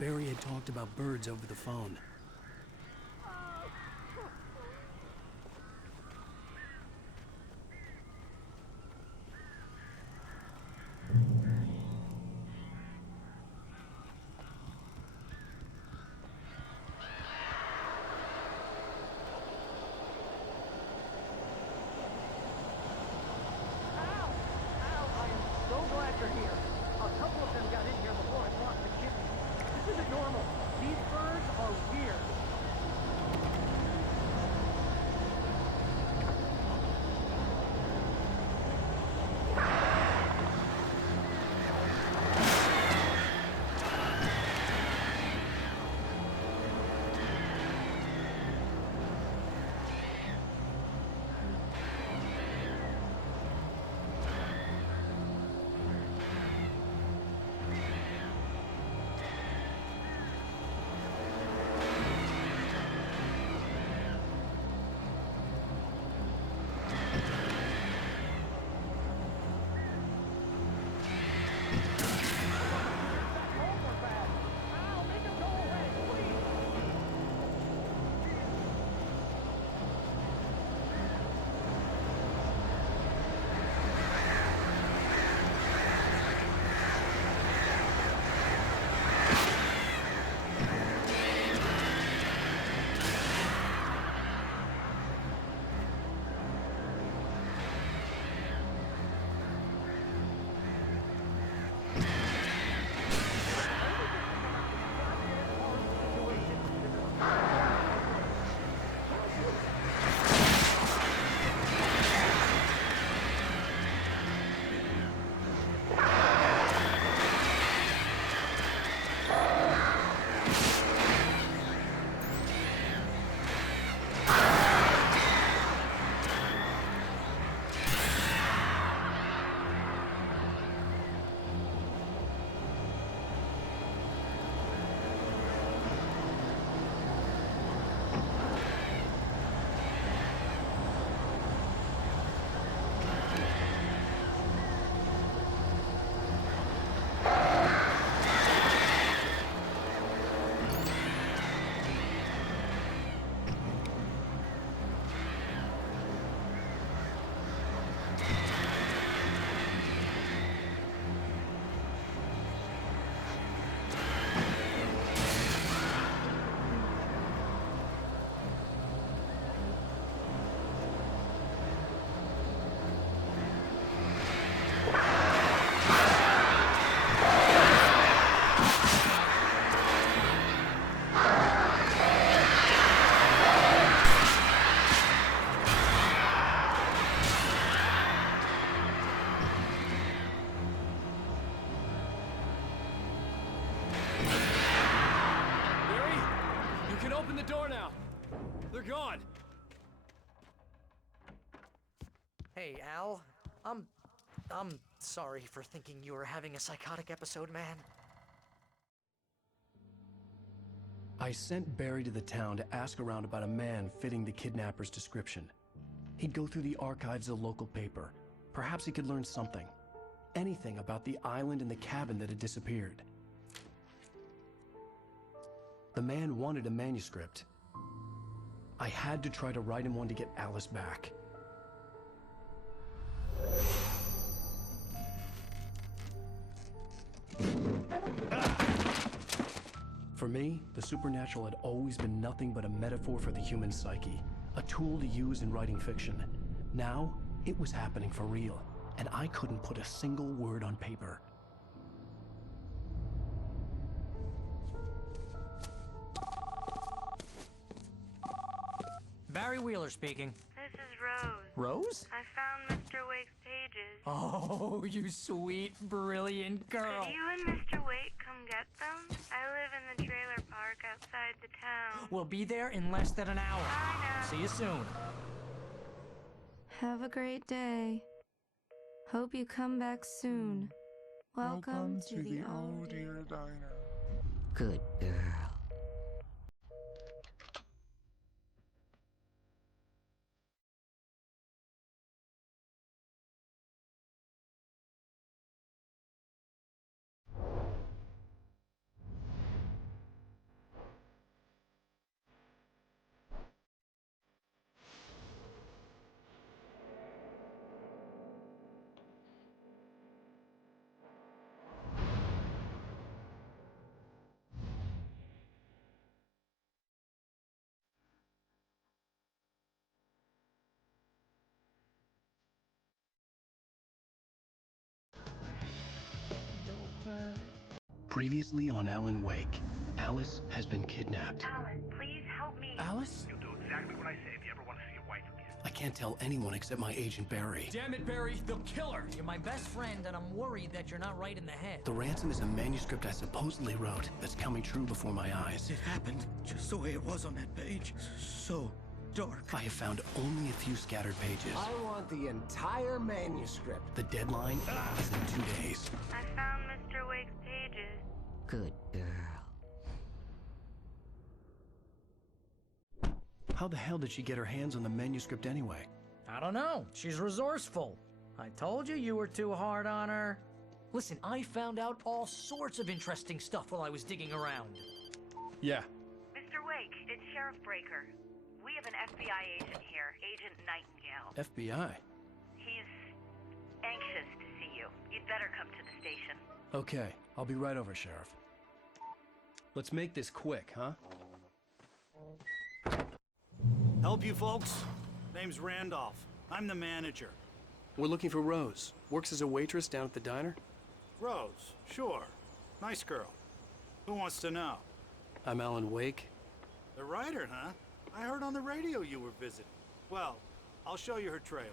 Barry had talked about birds over the phone. the door now. They're gone. Hey, Al. I'm sorry for thinking you were having a psychotic episode, man. I sent Barry to the town to ask around about a man fitting the kidnapper's description. He'd go through the archives of the local paper. Perhaps he could learn something. Anything about the island and the cabin that had disappeared. The man wanted a manuscript. I had to try to write him one to get Alice back. For me, the supernatural had always been nothing but a metaphor for the human psyche, a tool to use in writing fiction. Now, it was happening for real, and I couldn't put a single word on paper. Barry Wheeler speaking. This is Rose. Rose? I found Mr. Wake's pages. Oh, you sweet, brilliant girl. Could you and Mr. Wake come get them? I live in the trailer park outside the town. We'll be there in less than an hour. I know. See you soon. Have a great day. Hope you come back soon. Welcome to the Oh Dear Diner. Good girl. Previously on Alan Wake, Alice has been kidnapped. Alan, please help me. Alice? You'll do exactly what I say if you ever want to see your wife again. I can't tell anyone except my agent Barry. Damn it, Barry, they'll kill her! You're my best friend, and I'm worried that you're not right in the head. The ransom is a manuscript I supposedly wrote that's coming true before my eyes. It happened just the way it was on that page. So dark. I have found only a few scattered pages. I want the entire manuscript. The deadline is in 2 days. I found Mr. Wake's pages. Good girl. How the hell did she get her hands on the manuscript anyway? I don't know. She's resourceful. I told you you were too hard on her. Listen, I found out all sorts of interesting stuff while I was digging around. Yeah. Mr. Wake, it's Sheriff Breaker. We have an FBI agent here, Agent Nightingale. FBI? He's anxious to see you. You'd better come to the station. Okay, I'll be right over, Sheriff. Let's make this quick, huh? Help you folks? Name's Randolph. I'm the manager. We're looking for Rose. Works as a waitress down at the diner. Rose, sure. Nice girl. Who wants to know? I'm Alan Wake. The writer, huh? I heard on the radio you were visiting. Well, I'll show you her trailer.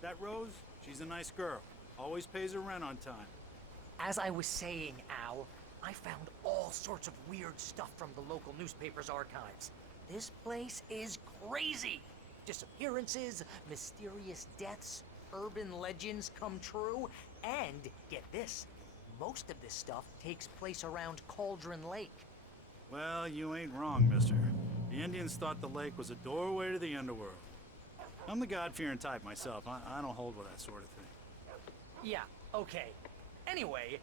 That Rose, she's a nice girl. Always pays her rent on time. As I was saying, Al, I found all sorts of weird stuff from the local newspaper's archives. This place is crazy. Disappearances, mysterious deaths, urban legends come true, and get this, most of this stuff takes place around Cauldron Lake. Well, you ain't wrong, mister. The Indians thought the lake was a doorway to the underworld. I'm the God-fearing type myself. I don't hold with that sort of thing. Yeah, okay. Anyway,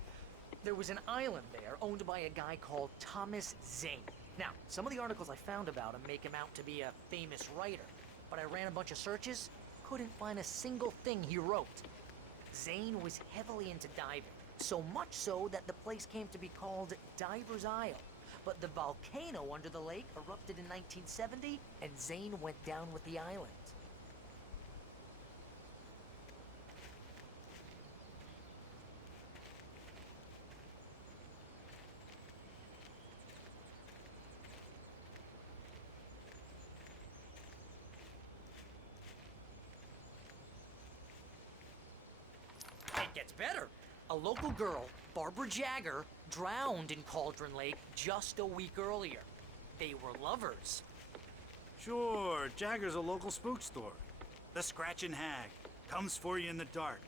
there was an island there owned by a guy called Thomas Zane. Now, some of the articles I found about him make him out to be a famous writer, but I ran a bunch of searches, couldn't find a single thing he wrote. Zane was heavily into diving, so much so that the place came to be called Diver's Isle. But the volcano under the lake erupted in 1970, and Zane went down with the island. It gets better. A local girl, Barbara Jagger, drowned in Cauldron Lake just a week earlier. They were lovers. Sure, Jagger's a local spook store. The Scratchin' Hag comes for you in the dark.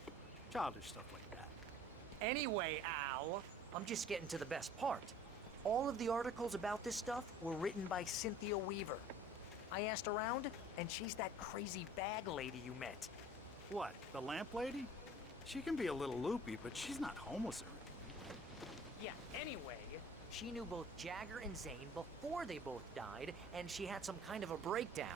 Childish stuff like that. Anyway, Al, I'm just getting to the best part. All of the articles about this stuff were written by Cynthia Weaver. I asked around, and she's that crazy bag lady you met. What, the lamp lady? She can be a little loopy, but she's not homeless or anything. Yeah, anyway, she knew both Jagger and Zane before they both died, and she had some kind of a breakdown.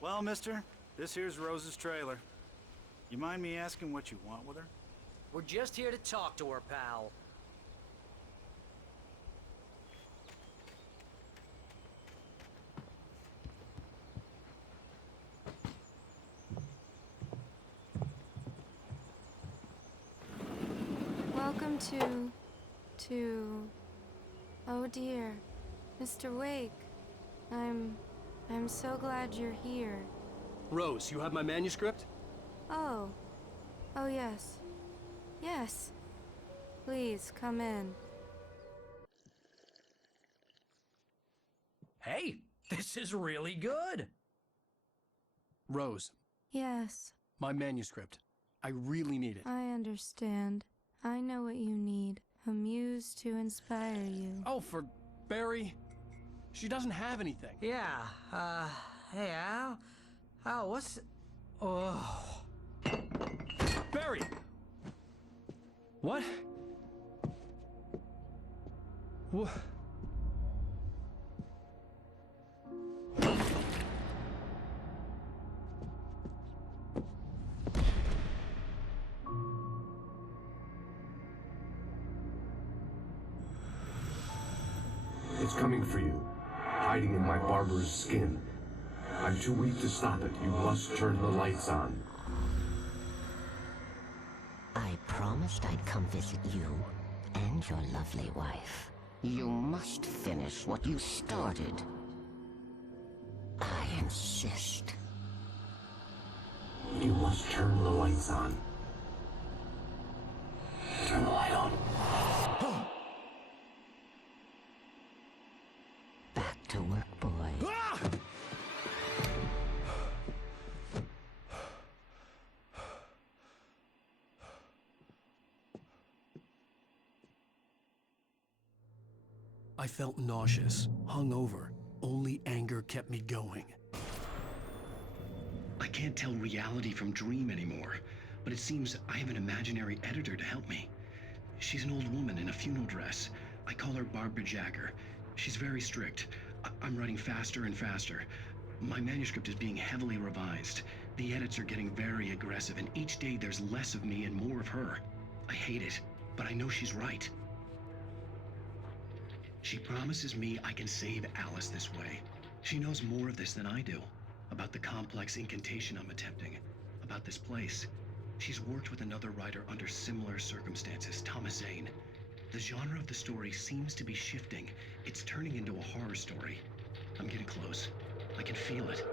Well, mister, this here's Rose's trailer. You mind me asking what you want with her? We're just here to talk to her, pal. Welcome to... Oh dear. Mr. Wake. I'm so glad you're here. Rose, you have my manuscript? Oh. Oh yes. Yes. Please, come in. Hey, this is really good. Rose, Yes, my manuscript. I really need it. I understand. I know what you need. A muse to inspire you. Oh, for Barry? She doesn't have anything. Yeah, hey, Al? Al, what's... Oh... Barry! What? What? coming for you, hiding in my barber's skin. I'm too weak to stop it. You must turn the lights on. I promised I'd come visit you and your lovely wife. You must finish what you started. I insist. You must turn the lights on. Turn the light on. Back to work, boy. I felt nauseous, hungover. Only anger kept me going. I can't tell reality from dream anymore, but it seems I have an imaginary editor to help me. She's an old woman in a funeral dress. I call her Barbara Jagger. She's very strict. I'm writing faster and faster. My manuscript is being heavily revised. The edits are getting very aggressive, and each day there's less of me and more of her. I hate it, but I know she's right. She promises me I can save Alice this way. She knows more of this than I do. About the complex incantation I'm attempting. About this place. She's worked with another writer under similar circumstances, Thomas Zane. The genre of the story seems to be shifting. It's turning into a horror story. I'm getting close. I can feel it.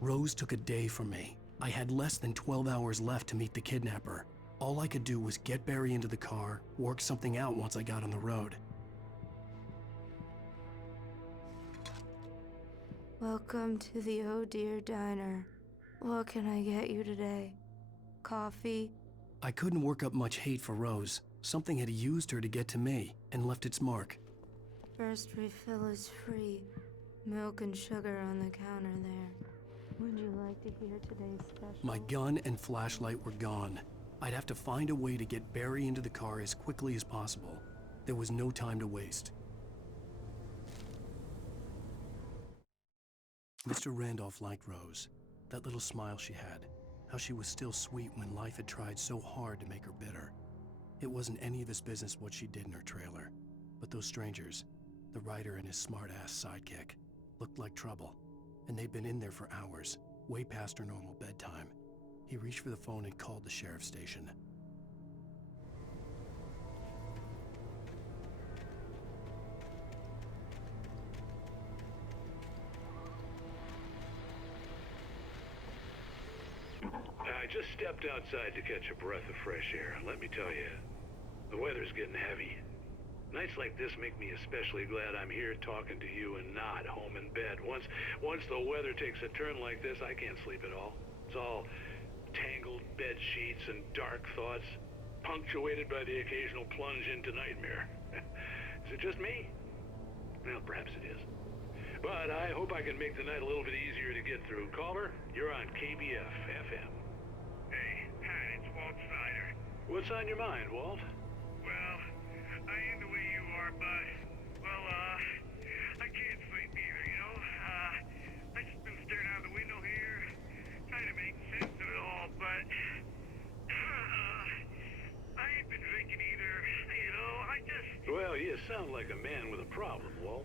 Rose took a day from me. I had less than 12 hours left to meet the kidnapper. All I could do was get Barry into the car, work something out once I got on the road. Welcome to the Oh Dear Diner. What can I get you today? Coffee? I couldn't work up much hate for Rose. Something had used her to get to me and left its mark. First refill is free. Milk and sugar on the counter there. Would you like to hear today's special? My gun and flashlight were gone. I'd have to find a way to get Barry into the car as quickly as possible. There was no time to waste. Mr. Randolph liked Rose. That little smile she had. How she was still sweet when life had tried so hard to make her bitter. It wasn't any of his business what she did in her trailer. But those strangers, the writer and his smart-ass sidekick, looked like trouble. And they'd been in there for hours, way past her normal bedtime. He reached for the phone and called the sheriff's station. I just stepped outside to catch a breath of fresh air. Let me tell you, the weather's getting heavy. Nights like this make me especially glad I'm here talking to you and not home in bed. Once the weather takes a turn like this, I can't sleep at all. It's all tangled bed sheets and dark thoughts, punctuated by the occasional plunge into nightmare. Is it just me? Well, perhaps it is. But I hope I can make the night a little bit easier to get through. Caller, you're on KBF FM. Hey, Pat, it's Walt Snyder. What's on your mind, Walt? Well, I am the way you are, but, well, I can't sleep either, you know? I just been staring out the window here, trying to make sense of it all, but, I ain't been drinking either, you know, I just... Well, you sound like a man with a problem, Walt.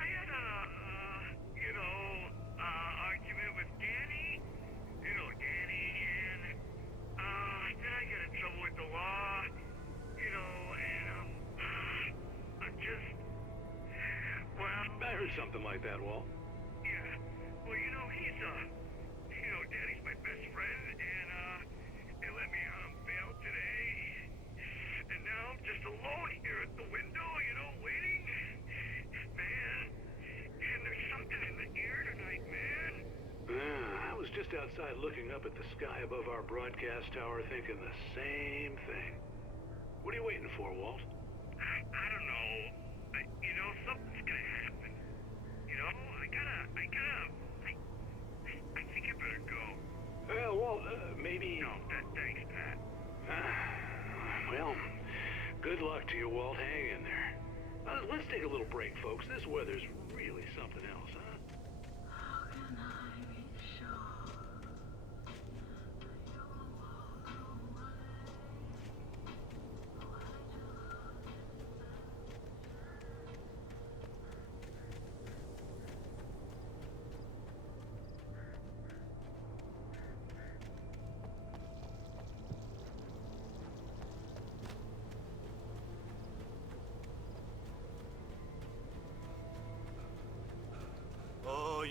I had a, argument with Danny, and, then I got in trouble with the law, and, I'm just, well... I heard something like that, Walt. Yeah, well, he's, Danny's my best friend, and, they let me out on bail today, and now I'm just alone here at the window, waiting. Man, and there's something in the air tonight, man. I was just outside looking up at the sky above our broadcast tower thinking the same thing. What are you waiting for, Walt? I don't know. Something's gonna happen. I think I better go. Well, Walt, maybe... No, thanks, Pat. Well, good luck to you, Walt. Hang in there. Let's take a little break, folks. This weather's really something else, huh? How can I be sure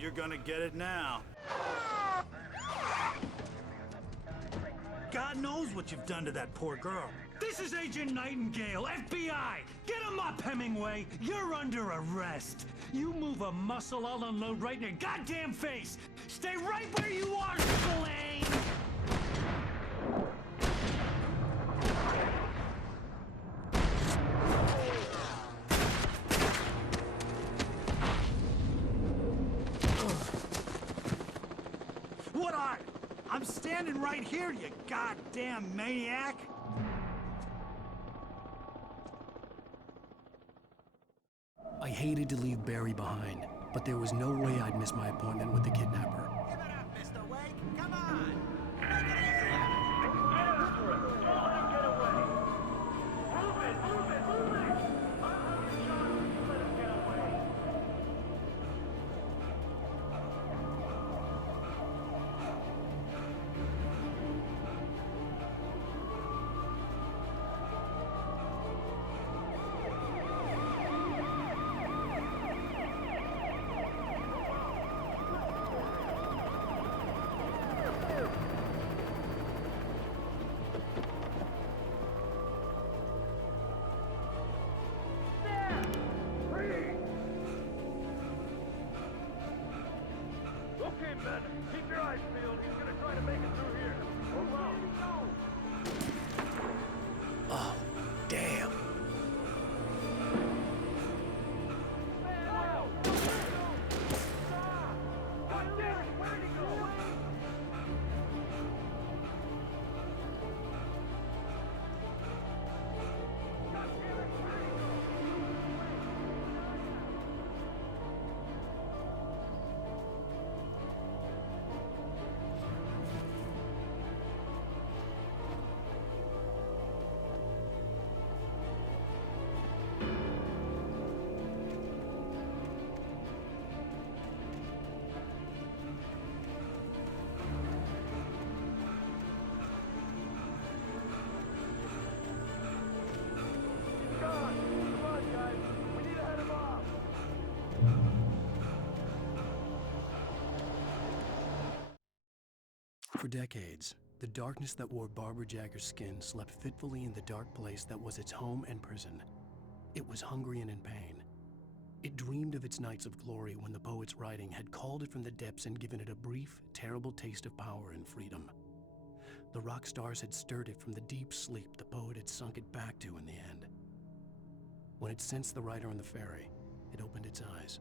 you're gonna get it now. God knows what you've done to that poor girl. This is Agent Nightingale, FBI! Get him up, Hemingway! You're under arrest! You move a muscle, I'll unload right in your goddamn face! Stay right where you are, Slane! What are you? I'm standing right here, you goddamn maniac! I hated to leave Barry behind, but there was no way I'd miss my appointment with the kidnapper. Give it up, Mr. Wake! Come on! Make it easy! Get after him! Don't let him get away! Move it! Move it! Move it! I'll hold your shot if you let him get away! Okay, men, keep your eyes peeled. He's gonna try to make it through here. Hold on. Oh, damn. God damn it, where did he go? God damn it, where did he go? God, come on, guys. We need to head him off. For decades, the darkness that wore Barbara Jagger's skin slept fitfully in the dark place that was its home and prison. It was hungry and in pain. It dreamed of its nights of glory when the poet's writing had called it from the depths and given it a brief, terrible taste of power and freedom. The rock stars had stirred it from the deep sleep the poet had sunk it back to in the end. When it sensed the writer on the ferry, it opened its eyes.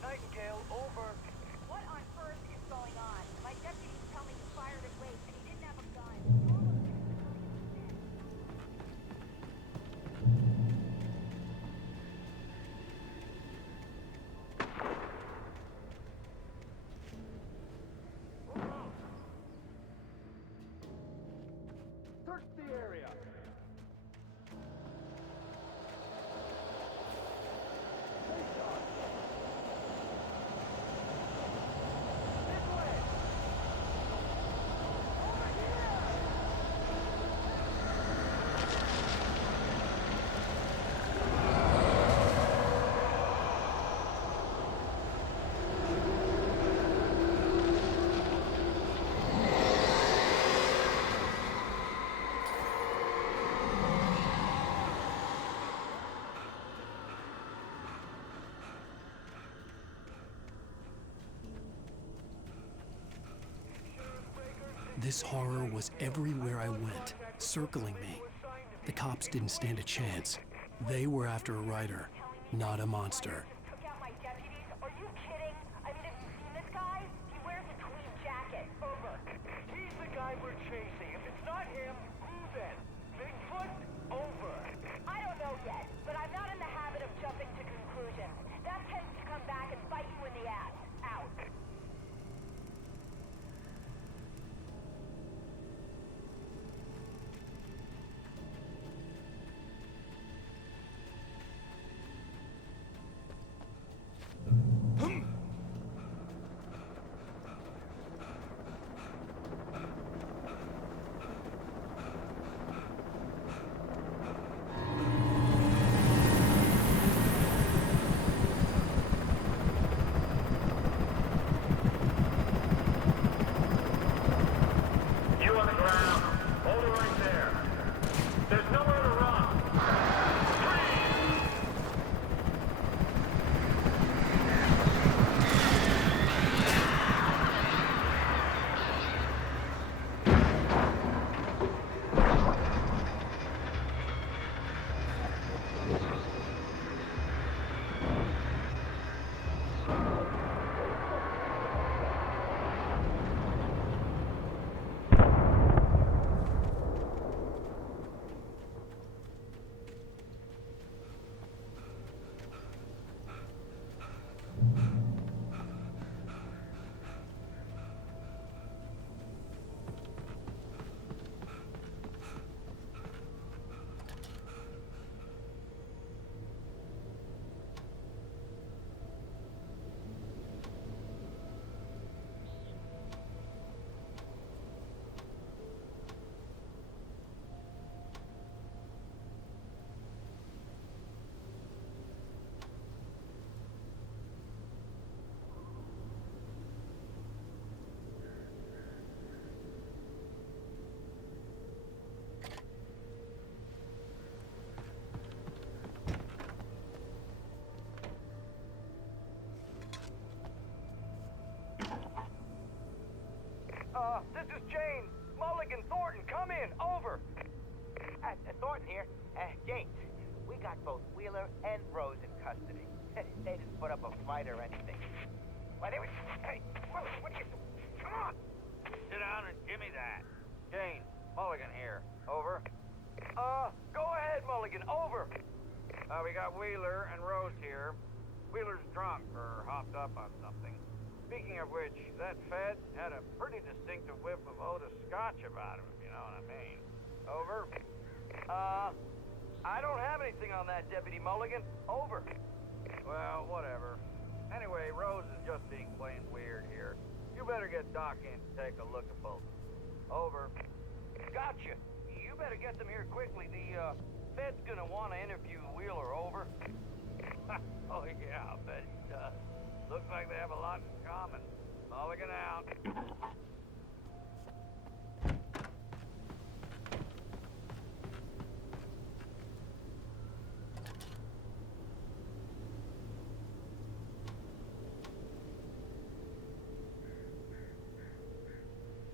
Nightingale, over. What on earth is going on? My deputies tell me he fired at Wake and he didn't have a gun. Search the area. This horror was everywhere I went, circling me. The cops didn't stand a chance. They were after a writer, not a monster. Took out my deputies? Are you kidding? I mean, have you seen this guy? He wears a tweed jacket. Over. He's the guy we're chasing. If it's not him, who then? Bigfoot? Over. I don't know yet, but I'm not in the habit of jumping to conclusions. That tends to come back and bite you in the ass. There's nowhere to run. This is Jane. Mulligan, Thornton, come in. Over. Thornton here. James, we got both Wheeler and Rose in custody. They didn't put up a fight or anything. Why, they were... Hey, what are you... Come on! Sit down and give me that. Jane, Mulligan here. Over. Go ahead, Mulligan. Over. We got Wheeler and Rose here. Wheeler's drunk or hopped up on something. Speaking of which, that Fed had a pretty distinctive whiff of Otis Scotch about him, if you know what I mean. Over. I don't have anything on that, Deputy Mulligan. Over. Well, whatever. Anyway, Rose is just being plain weird here. You better get Doc in to take a look at both. Over. Gotcha. You better get them here quickly. The, Fed's gonna want to interview Wheeler. Over. Oh, yeah, I'll bet he does. Looks like they have a lot in common. Mulligan out.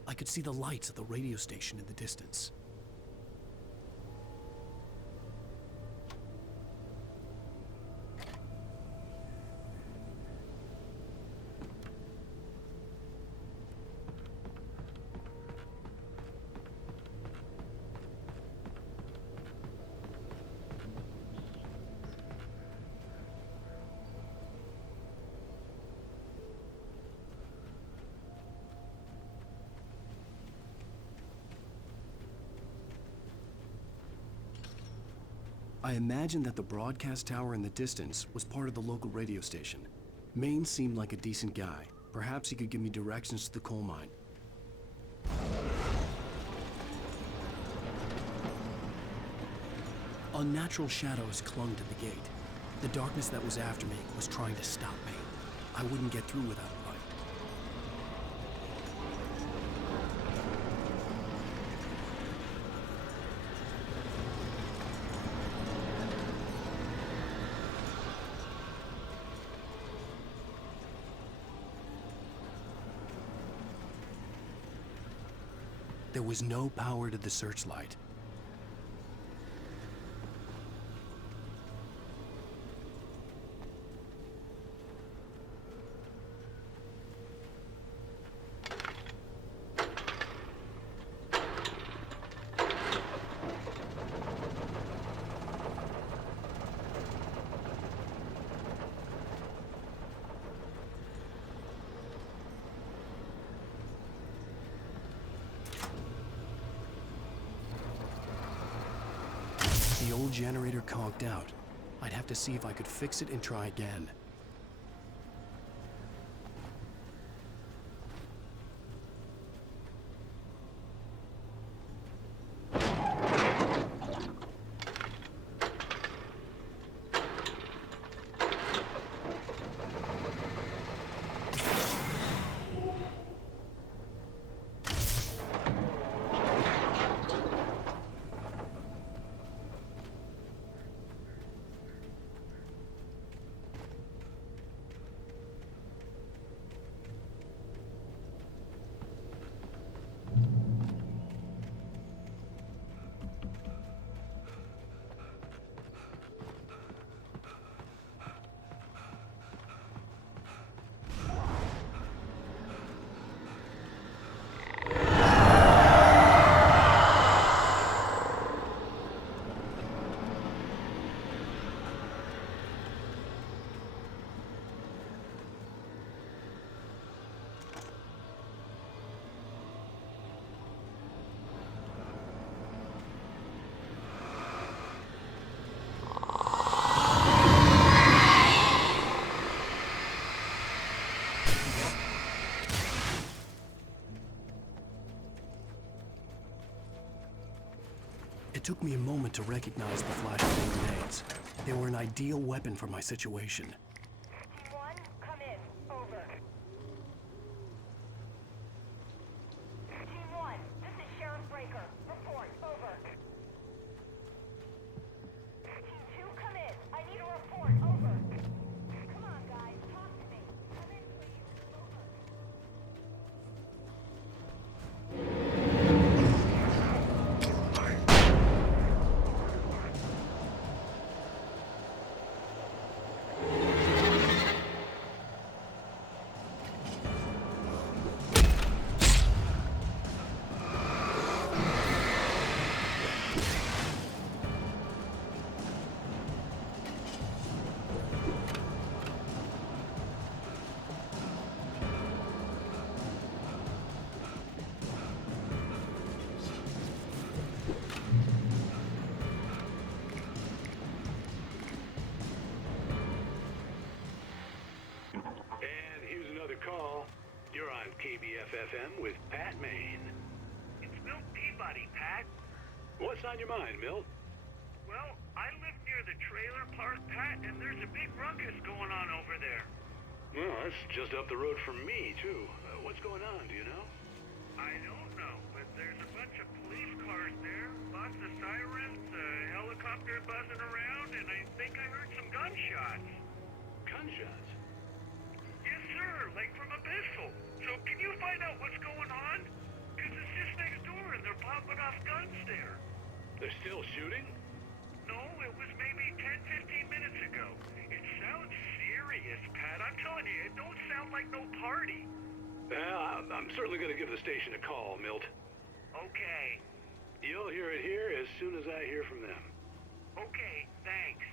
I could see the lights of the radio station in the distance. I imagined that the broadcast tower in the distance was part of the local radio station. Maine seemed like a decent guy. Perhaps he could give me directions to the coal mine. Unnatural shadows clung to the gate. The darkness that was after me was trying to stop me. I wouldn't get through without a light. There was no power to the searchlight. The old generator conked out. I'd have to see if I could fix it and try again. It took me a moment to recognize the flashbang grenades. They were an ideal weapon for my situation. Team 1, come in. Over. Team 1, this is Sheriff Breaker. Report. Over. Team 2, come in. I need a report. Over. Come on, guys. Talk to me. Come in, please. Over. And here's another call. You're on KBFFM with Pat Maine. It's Milt Peabody, Pat. What's on your mind, Milt? Well, I live near the trailer park, Pat, and there's a big ruckus going on over there. Well, that's just up the road from me, too. What's going on, do you know? I don't know, but there's a bunch of police cars there, lots of sirens, a helicopter buzzing around, and I think I heard some gunshots. Gunshots? Yes, sir, like from a pistol. So can you find out what's going on? Because it's just next door and they're popping off guns there. They're still shooting? No, it was maybe 10, 15 minutes ago. It sounds serious, Pat. I'm telling you, it don't sound like no party. Well, I'm certainly going to give the station a call, Milt. Okay. You'll hear it here as soon as I hear from them. Okay, thanks.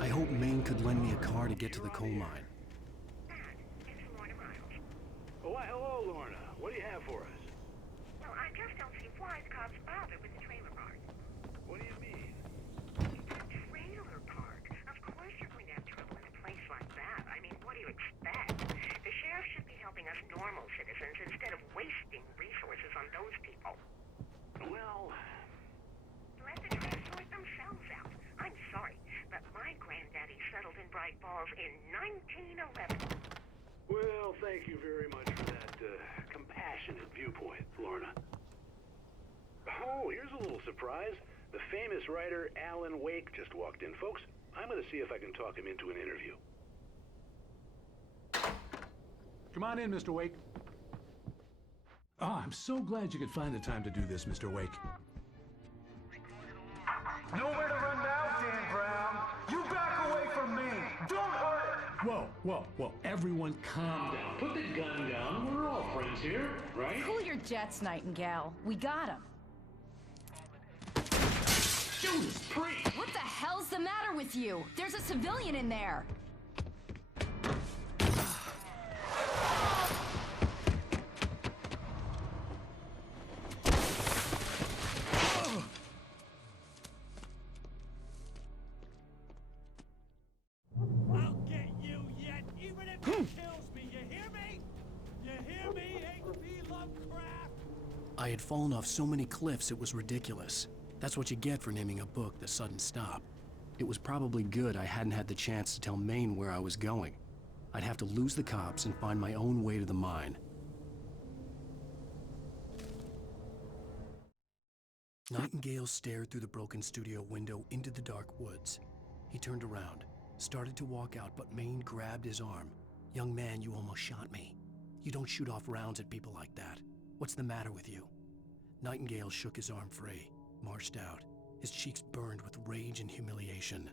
I hope Maine could lend me a car to get to the coal mine. What do you have for us? Well, I just don't see why the cops bother with the trailer park. What do you mean? It's a trailer park. Of course you're going to have trouble in a place like that. I mean, what do you expect? The sheriff should be helping us normal citizens instead of wasting resources on those people. Well... Let the trains sort themselves out. I'm sorry, but my granddaddy settled in Bright Falls in 1911. Well, thank you very much for that compassionate viewpoint, Lorna. Oh, here's a little surprise. The famous writer Alan Wake just walked in. Folks, I'm going to see if I can talk him into an interview. Come on in, Mr. Wake. Oh, I'm so glad you could find the time to do this, Mr. Wake. Nowhere to run now, Dan Brown. You back away from me. Don't hurt it. Whoa, whoa, whoa. Everyone calm down. Put the gun down. We're all friends here, right? Cool your jets, Nightingale. We got him. Judas Priest! What the hell's the matter with you? There's a civilian in there. I'll get you yet, even if it kills me. You hear me? You hear me, H.P. Lovecraft? I had fallen off so many cliffs it was ridiculous. That's what you get for naming a book The Sudden Stop. It was probably good I hadn't had the chance to tell Maine where I was going. I'd have to lose the cops and find my own way to the mine. Nightingale stared through the broken studio window into the dark woods. He turned around, started to walk out, but Maine grabbed his arm. "Young man, you almost shot me. You don't shoot off rounds at people like that. What's the matter with you?" Nightingale shook his arm free, marched out. His cheeks burned with rage and humiliation.